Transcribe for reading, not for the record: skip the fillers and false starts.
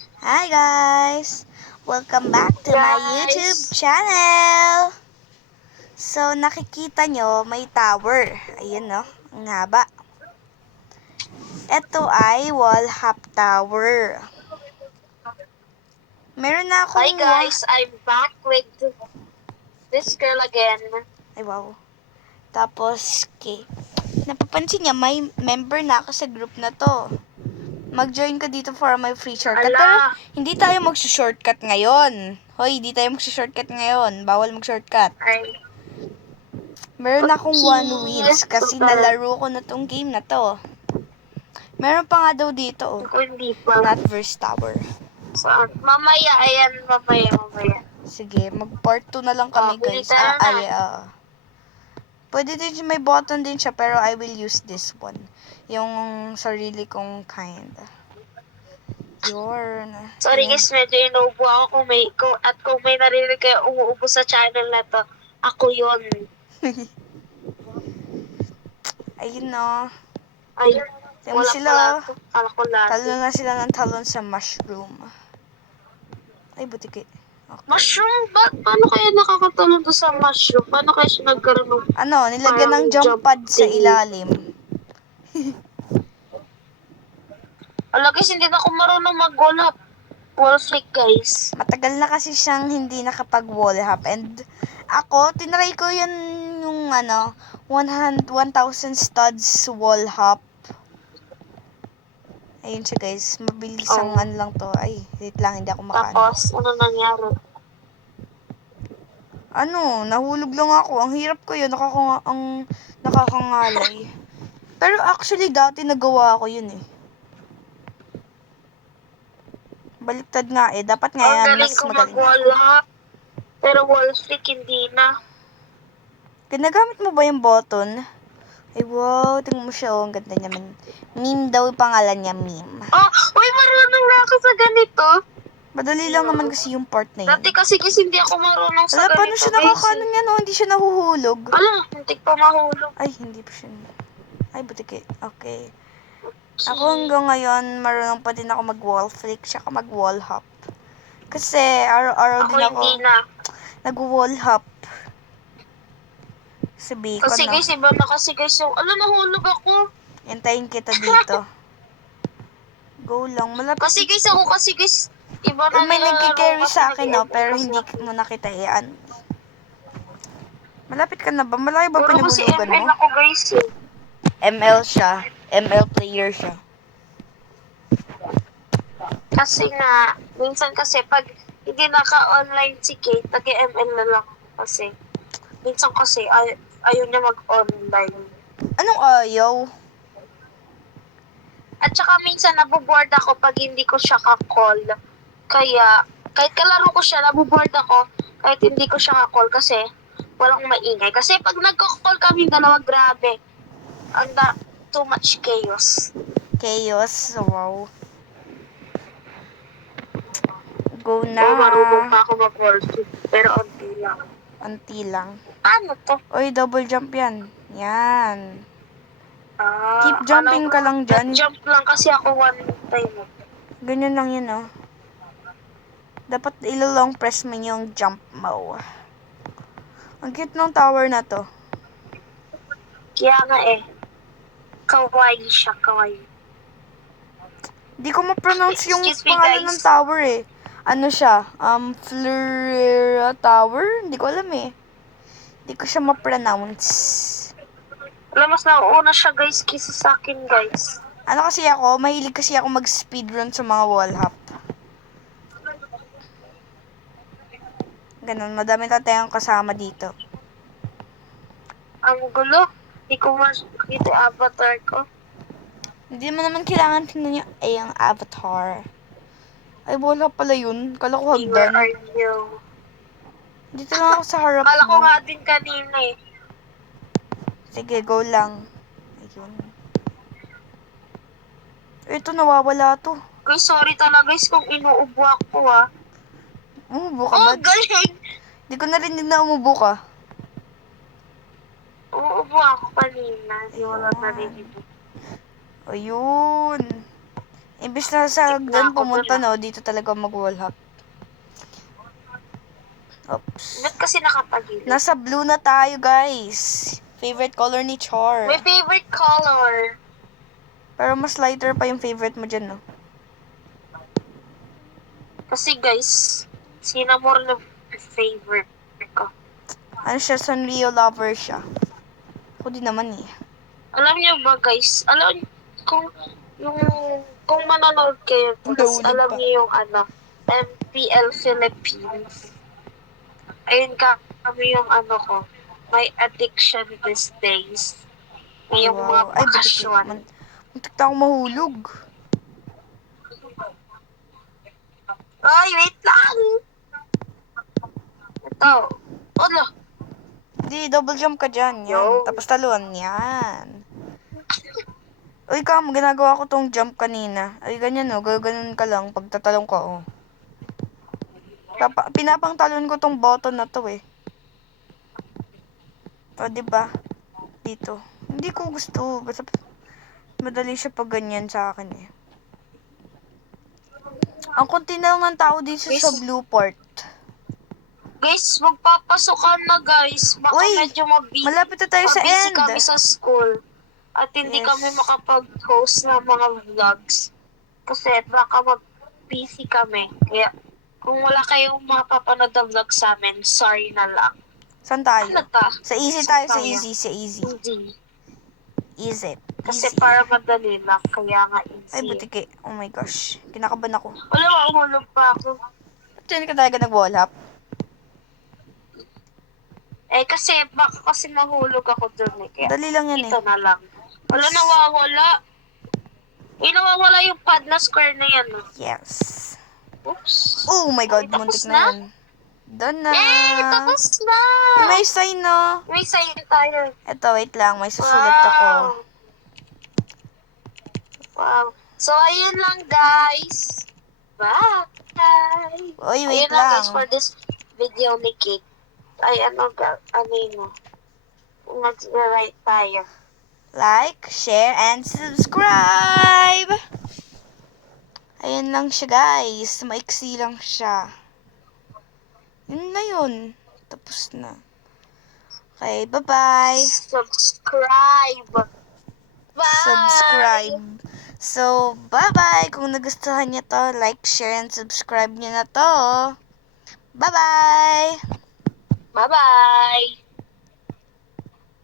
Hi guys! Welcome back to my YouTube Guys, channel! So, nakikita nyo, may tower. Ayun no, ang haba. Ito ay wall hop tower. Meron na hi akong guys, I'm back with this girl again. Ay wow. Tapos, napapansin niya, may member na ako sa group na to. Mag-join ka dito for my free shortcut. Pero, Ala, hindi tayo mag-shortcut ngayon. Hoy, hindi tayo mag-shortcut ngayon. Bawal mag-shortcut. ay, Meron akong one okay. wins kasi Total, nalaro ko na tong game na to. Meron pa nga daw dito, oh. ako hindi pa. Not verse tower. Saan? Mamaya, ayan, mamaya. Sige, mag part 2 na lang kami, guys. Pilitan na. Pwede din siya, may button din siya, pero I will use this one. Yung sarili kong kind. Yun. Sorry Ayan. guys, medyo inuubo ako kung may narinig kayo umuubo sa channel na to. Ako yun. Ayun, no. Ay, Tingnan mo wala sila, pala oh. to. Kala ko lahat. Talon na sila ng talon sa mushroom. Ay, butiki. Okay. Mushroom? Paano kaya nakakatulong to sa mushroom? Paano kaya siya nagkaroon ng Ano, nilagyan ng parang jump pad sa thingy? ilalim. Ala guys, hindi na ako marunong wall flick guys. Matagal na kasi siyang hindi nakapag-wall hop. And ako, tinry ko yun yung 1,000 studs wall hop. Ayun siya guys, mabilis ang Oh. lang to. Ay, wait lang, hindi ako makaano. Tapos, ano nangyari? Nahulog lang ako. Ang hirap ko yun, nakakangalay. Pero actually, dati nagawa ko yun eh. Baliktad nga eh. Dapat nga Ang yan, galing mas ko magaling mag-wall ako. hop. Pero wall flick hindi na. Ginagamit mo ba yung button? Ay, wow. Tingnan mo siya. Oh, ang ganda naman. Meme daw yung pangalan niya, meme. Oh, uy, marunong na ako sa ganito. Madali lang naman kasi yung part na yun. Dati kasi hindi ako marunong sa Wala, ganito paano siya guys. nakakaano niya, no? Hindi siya nahuhulog. Ala, hintik pa mahulog. Ay, hindi pa siya. Ay, butiki. Okay. Ako hanggang ngayon, marunong pa din ako mag-wall flick, tsaka mag-wall hop. Kasi, araw-araw Ako din ako hindi na. nag-wall hop. Sa Bacon, Kasi no? guys, iba na kasi guys. So, ala, nahulog ako. Hintayin kita dito. Go lang. Malapit. Kasi guys, iba na May nilalaro nagki-carry kasi sa akin, no? nag-i-edit Pero kasi hindi ako. mo nakita yan. Malapit ka na ba? Malayo ba Pero kasi pinagulugan ML mo? ako guys eh. ML siya. ML player siya. Kasi nga, minsan kasi pag hindi naka-online si Kate, nag-ML na lang kasi. Minsan kasi ayaw niya mag-online. Anong ayaw? At saka minsan naboboard ako pag hindi ko siya ka-call. Kaya, kahit kalaro ko siya, naboboard ako kahit hindi ko siya ka-call kasi walang maingay. Kasi pag nagko-call kami dalawa, grabe. Too much chaos. Chaos. Wow. Go na. Oo, marunong pa ako mag-call. Pero onti lang. Unti lang. Ano to? Oy, double jump yan. Yan. Ah, Keep jumping ka lang dyan. Nag-jump lang kasi ako one time. Ganyan lang yun, oh. Dapat ilalong press mo yung jump mo. Ang cute ng tower na to. Kaya nga eh. Kawaii siya, kawaii. Di ko ma-pronounce yung Excuse me, pangalan guys. ng tower eh. Ano siya? Fleur Tower? Hindi ko alam eh. Di ko siya ma-pronounce. Alam, mas nauuna siya guys kisa sa akin guys. Ano kasi ako, mahilig kasi ako mag-speedrun sa mga wall hop. Ganun, madami tayong kasama dito. Ang gulo. Hindi ko makita yung avatar ko. Hindi mo naman kailangan tingnan niya ay ang avatar. Ay, wala pala yun. Kala ko Where hagdan. are you? Dito lang ako sa harap Kala ko mo. nga din kanina eh. Sige, go lang. Ayun. Ito, nawawala to. Guys, sorry talaga guys kung inuubo ako ah. Umubo ka Oh, ba? galing! Di ko narinig na umubo ka. Uubo ako kanina. Di wala narinig. Ayun. Imbis na sa Skip na hagdan ako pumunta, dun, no, dito talaga mag-wall hop. Oops. Ba't kasi nakapagilid? Nasa blue na tayo, guys. Favorite color ni Char. My favorite color. Pero mas lighter pa yung favorite mo dyan, no? Kasi guys, cinnamon na favorite ko. Ano siya, Sanrio lover siya. Ako din naman eh. Alam niyo ba guys, kung yung kung manonood kayo, tapos Nahulog alam pa. niyo yung MPL Philippines. Ayun kami yung ko, may addiction these days. Ngayong mga Wow. Ay, butik bakasyon. muntik na ako mahulog. Ay, wait lang! Ito. Ano? Di, double jump ka dyan. Yan. Yo. Tapos talon. Yan. Uy, Kam, ginagawa ko tong jump kanina. Ay, ganyan, oh. Gaganon ka lang pag tatalong ka, oh. Pinapang talon ko tong button na to, eh. O, diba? Dito. Hindi ko gusto. Basta madali siya pag ganyan sa akin, eh. Ang konti na lang ng tao dito sa blue port. Guys, magpapasokan na guys. Baka Uy, medyo malapit na tayo sa mabusy end. kami sa school. At hindi Yes. kami makapag-host ng mga vlogs. Kasi baka mag-busy kami. Kaya kung wala kayong mapapanood na vlog sa amin, sorry na lang. Saan tayo? Ano ta? Sa easy tayo, sa easy, sa easy. Easy. Easy. Kasi Easy. para madali lang. Kaya nga easy. Ay, butik eh. Oh my gosh. Kinakaban ako. Wala, mahulog pa ako. Ba't yun ka talaga nag-wall hop? Kasi baka kasi mahulog ako dun eh. Kaya Dali lang yan eh. dito na lang. Wala, nawawala. Nawawala yung pad na square na yan. Yes. Oops. Oh my god, Ay, tapos muntik na yan. Done na. Yay! Tapos na! Uy, may sign no. May sign tayo. Eto, wait lang. May susulat ako. Wow. So, ayun lang guys. Bye! Uy, wait Ayun lang lang. guys for this video ni Kate. Ay, ano yun? Mag-write tayo. Like, share, and subscribe! Ayan lang siya, guys. Maiksi lang siya. Yun na yun. Tapos na. Okay, bye-bye. Subscribe! Bye! Subscribe. So, bye-bye. Kung nagustuhan niyo to, like, share, and subscribe niyo na to. Bye-bye! Bye-bye!